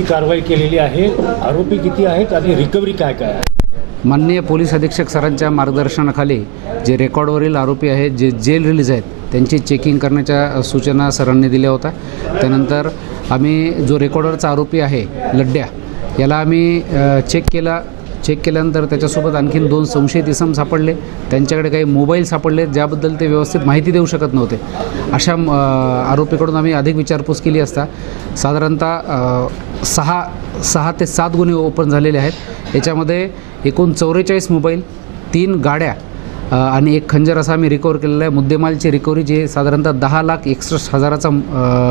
किती कारवाई केलेली आहे, आरोपी किती आहेत आणि रिकव्हरी काय काय आहे? माननीय पोलीस अधीक्षक सरांच्या मार्गदर्शनाखाली जे रेकॉर्डवरील आरोपी आहेत, जे जेल रिलीज आहेत, त्यांची चेकिंग करण्याच्या सूचना सरांनी दिल्या होत्या. त्यानंतर आम्ही जो रेकॉर्डवरचा आरोपी आहे लड्ड्या, याला आम्ही चेक केल्यानंतर त्याच्यासोबत आणखीन 2 संशयित इसम सापडले. त्यांच्याकडे काही मोबाईल सापडले ज्याबद्दल ते व्यवस्थित माहिती देऊ शकत नव्हते. अशा आरोपीकडून आम्ही अधिक विचारपूस केली असता साधारणतः 6 ते 7 गुन्हे ओपन झालेले आहेत. याच्यामध्ये एकूण 44 मोबाईल, 3 गाड्या आणि 1 खंजर असा आम्ही रिकवर केलेला आहे. मुद्देमालची रिकव्हरी जे साधारणतः 10,61,000चा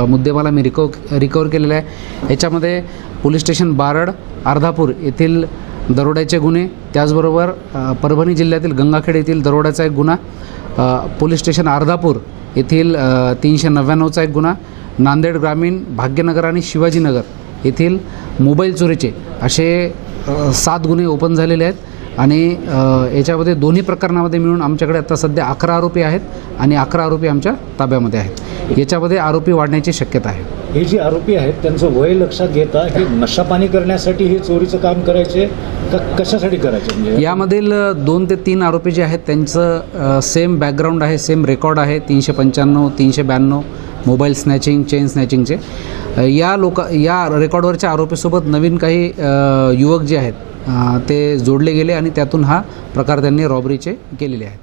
मुद्देमाल आम्ही रिकवर केलेला आहे. याच्यामध्ये पोलीस स्टेशन बारड, अर्धापूर येथील दरोड्याचे गुन्हे, त्याचबरोबर परभणी जिल्ह्यातील गंगाखेड येथील दरोड्याचा एक गुन्हा, पोलीस स्टेशन अर्धापूर येथील 399चा एक गुन्हा, नांदेड ग्रामीण, भाग्यनगर आणि शिवाजीनगर येथील मोबाईल चोरीचे असे 7 गुन्हे ओपन झालेले आहेत. आणि याच्यामध्ये दोन्ही प्रकरणामध्ये मिळून आमच्याकडे आता सध्या 11 आरोपी आहेत आणि 11 आरोपी आमच्या ताब्यामध्ये आहेत. याच्यामध्ये आरोपी वाढण्याची शक्यता आहे. हे जे आरोपी आहेत त्यांचं वय लक्षात घेता हे नशापाणी करण्यासाठी हे चोरीचं काम करायचे का कशासाठी करायचे? म्हणजे यामधील 2 ते 3 आरोपी जे आहेत त्यांचं सेम बॅकग्राऊंड आहे, सेम रेकॉर्ड आहे. 395, 392 मोबाईल स्नॅचिंग, चेन स्नॅचिंगचे. या रेकॉर्डवरच्या आरोपीसोबत नवीन काही युवक जे आहेत ते जोडले गेले आणि त्यातून हा प्रकार त्यांनी रॉबरीचे केलेले आहेत.